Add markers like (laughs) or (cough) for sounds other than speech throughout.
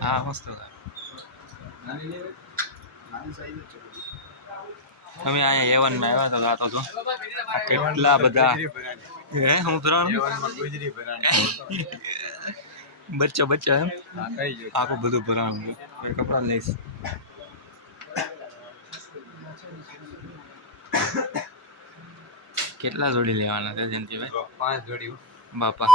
હા મસ્ત તમે અહીંયા એવનમાં આવ્યા તો ગાતો તો કેટલા બધા હે હું ત્રણ બચ્ચો બચ્ચો એમ? આખું બધું ભરવાનું કપડાં લઈશ. કેટલા જોડી લેવાના છે જયંતિભાઈ? પાંચ જોડી. બાપા.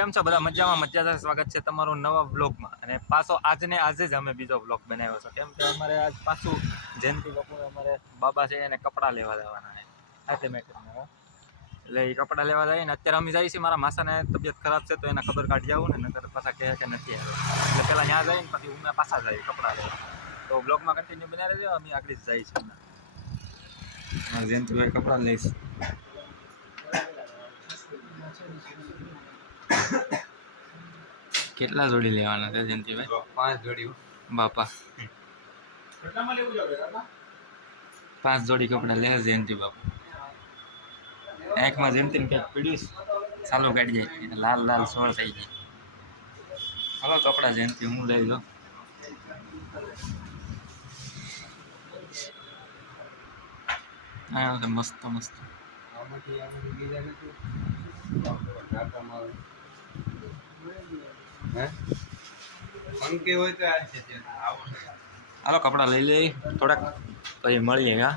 કેમ છો? બધા મજામાં? મજા છે સ્વાગત છે તમારું નવા બ્લોગમાં અને પાછો આજને આજે જ અમે બીજો બ્લોગ બનાવ્યો છે. કેમ કે અમારે આજ પાછું જયંતિ લોકો અમારે બાબા છે એને કપડાં લેવા જવાના છે. હાથે મેં એટલે એ કપડાં લેવા જઈએ ને અત્યારે અમે જઈએ છીએ. મારા માસાને તબિયત ખરાબ છે તો એને ખબર કાઢી આવું ને, નકર પાછા કહે કે નથી આવ્યો. એટલે પહેલાં ત્યાં જઈને પછી ઉમે પાછા જાય કપડાં લેવા. તો બ્લોગમાં કન્ટિન્યુ બનાવી રહેજો અમે આગળ જ જઈએ છીએ. જયંતિભાઈ કપડાં લઈશ. કેટલા જોડી લેવાના છે જયંતિભાઈ? પાંચ જોડી બાપા. પાંચ જોડી કપડાં લે જયંતિ બાપા. આંખમાં જયંતિને કંઈક પીડ્યું ચાલો કાઢી જાય. લાલ લાલ સોળ થઈ જાય હાલો કપડાં જયંતિ હું લઈ લો હા મસ્ત મસ્ત. આમાંથી આમાંથી બીજા નથી. ટાટામાં આવે. હે? હોય તો આ છે હાલો કપડાં લઈ લઈ. થોડાક પછી મળીએ હા?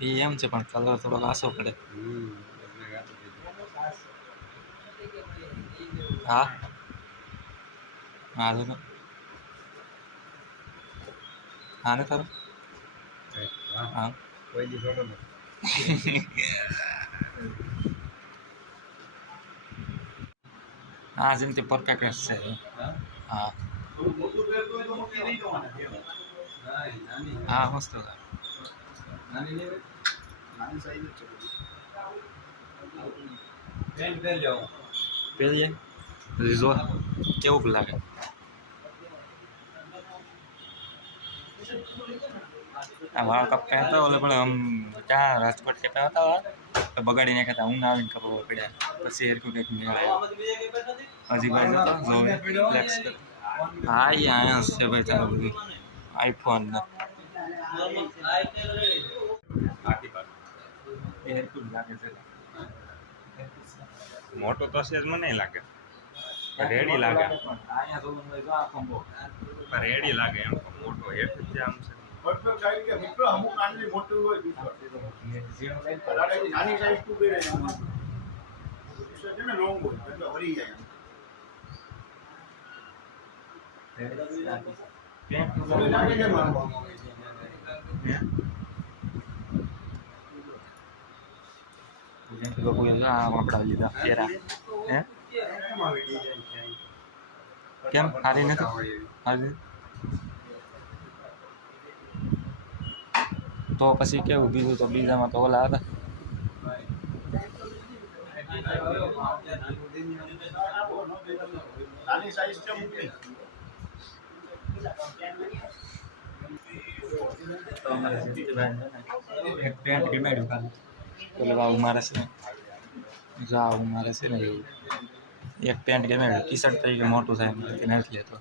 એ એમ છે પણ કલર થોડોક આસો પડે. હા? હા તો હા ને ખરું હા હા. કોઈ દી (laughs) થોડો નથી હા જેમ તે પરફેક્ટ છે. હા. હા મસ્ત હોય તો મોટી નહીં જવાના કેમ? નાની નાની હા મસ્ત છે નાની લેવી નાની સાઈઝ જ છે બધી. પેન્ટ પહેરી જાઓ પહેરીએ પછી જો કેવું લાગે આ વાળ કપકા હતા ઓલે પણ આમ ચા રાજકોટ કહેતા હતા? તો બગાડી નાખ્યા હતા, ઊંઘ આવીને કપવા પડ્યા. પછી એરકું કંઈક મેળાયો. હજી ભાઈ જતો ફ્લેક્સ હા એ જ છે ભાઈ તારું બધું. આઈફોન ને. મોટો તો છે મને લાગે. રેડી લાગે. રેડી લાગે એમ મોટો એક આમ છે. કપડા લીધા ફેરા હે? કેમ આવી ડિઝાઇન છે અહીં? કેમ સારી નથી હોય એવી. સારી તો પછી કેવું બીજું તો બીજામાં તો ઓલા હતા નાની સાઈઝ છે અમુકની. તો અમારે એક પેન્ટ ડિમાન્ડ ખાલી પેલો આવું મારે છે જો આવું મારે છે ને એવું એક પેન્ટ ગમે ટી શર્ટ તરીકે મોટું થાય એમ નથી લેતો.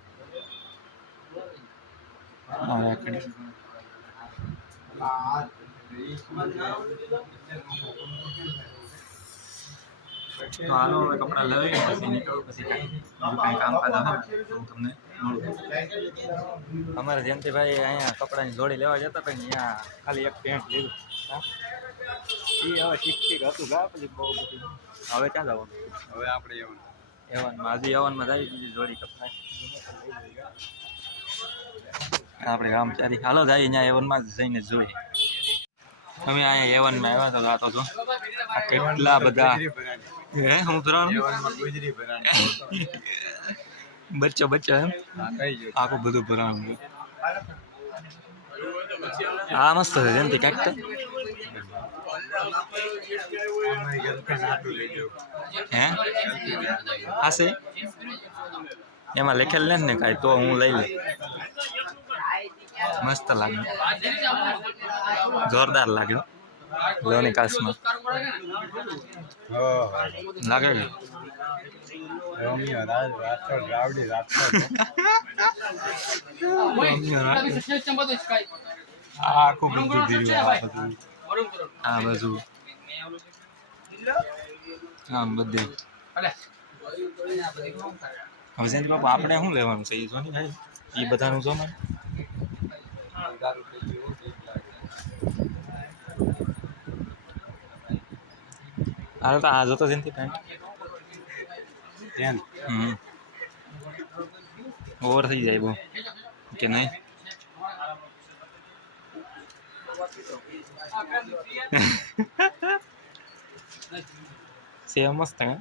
હાલો હવે કપડાં લઈ પછી નીકળું પછી કાંઈ બીજું કાંઈ કામકાજ આવે ને તો હું તમને મળું. અમારે જયંતિભાઈ અહીંયા કપડાની જોડી લેવા જતા પછી અહીંયા ખાલી એક પેન્ટ લીધું. એ હવે ઠીક ઠીક હતું ગા પછી બહુ બધું. હવે ક્યાં જવાનું? હવે આપણે એવનમાં હજી એવનમાં જાય બીજી જોડી કપડા આપણે રામચારી હાલો જાય અહીંયા એવનમાં જઈને જોઈએ. તમે અહીંયા એવનમાં આવ્યા તો ગાતો તો આ કેટલા બધા હે હું ભરાણી. બચ્ચો બચ્ચો એમ? આખું બધું ભરાણ. હા મસ્ત છે કાંઈક તો. અમારી હે? હા છે? એમાં લખેલ નથી ને કાંઈ તો હું લઈ લઉં મસ્ત લાગ્યું જોરદાર લાગ્યો લોની કાશમાં લાગે કે? (laughs) આખું બધું ધીર્યું આ બધું. બાજુ આમ બધી. હવે જયંતિ બાપુ આપણે શું લેવાનું છે? એ જો ને ભાઈ એ બધાનું જો મને. હાલ તો આ જતો જયંતિ પેન્ટ ત્યાં હમ. ઓવર થઈ જાય બહુ. કે નહીં? છે મસ્ત હે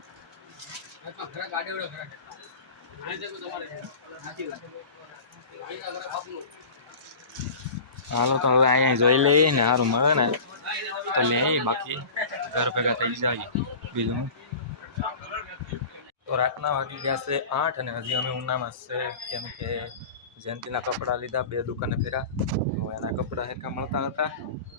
હાલો, તો હવે અહીંયા જોઈ લઈએ ને સારું મળે ને. તો લે બાકી. ઘર ભેગા થઈ જાય બીજું. તો રાતના વાગી ગયા છે આઠ અને હજી અમે ઉનામાં છે, કેમ કે જયંતિના કપડાં લીધા, બે દુકાને ફેર્યા. એના કપડાં હેરખા મળતા હતા.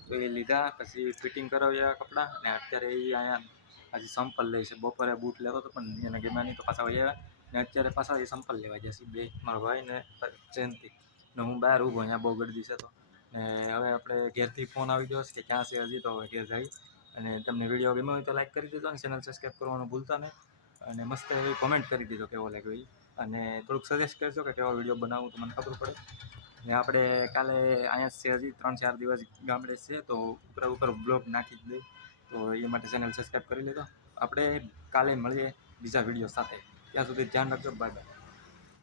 તો એ લીધા, પછી ફિટિંગ કરાવ્યા કપડાં અને અત્યારે એ અહીંયા હજી સંપલ લે છે. બપોરે બૂટ લેતો હતો, પણ એને ગમ્યા નહીં, તો પાછા આવ્યા. ને અત્યારે પાછા એ સંપલ લેવા જશે બે, મારો ભાઈ ને જયંતિ. ને હું બહાર ઊભો, અહીંયા બહુ ગરદી છે તો. ને હવે આપણે ઘેરથી ફોન આવી ગયો છે કે ક્યાં છે હજી, તો હવે ઘેર જઈ અને તમને વીડિયો ગમ્યો હોય તો લાઈક કરી દેજો અને ચેનલ સબસ્ક્રાઈબ કરવાનું ભૂલતા નહીં. અને મસ્ત એવી કોમેન્ટ કરી દીધો કેવો લાગ્યો એ અને થોડુંક સજેસ્ટ કરજો કે કેવો વીડિયો બનાવું તો મને ખબર પડે. ને આપણે કાલે અહીંયા છે હજી, ત્રણ ચાર દિવસ ગામડે છે, તો ઉપર ઉપર બ્લોગ નાખી જ દઈ તો એ માટે ચેનલ સબસ્ક્રાઈબ કરી લેજો. આપણે કાલે મળીએ બીજા વીડિયો સાથે. ત્યાં સુધી ધ્યાન રાખજો. Bye bye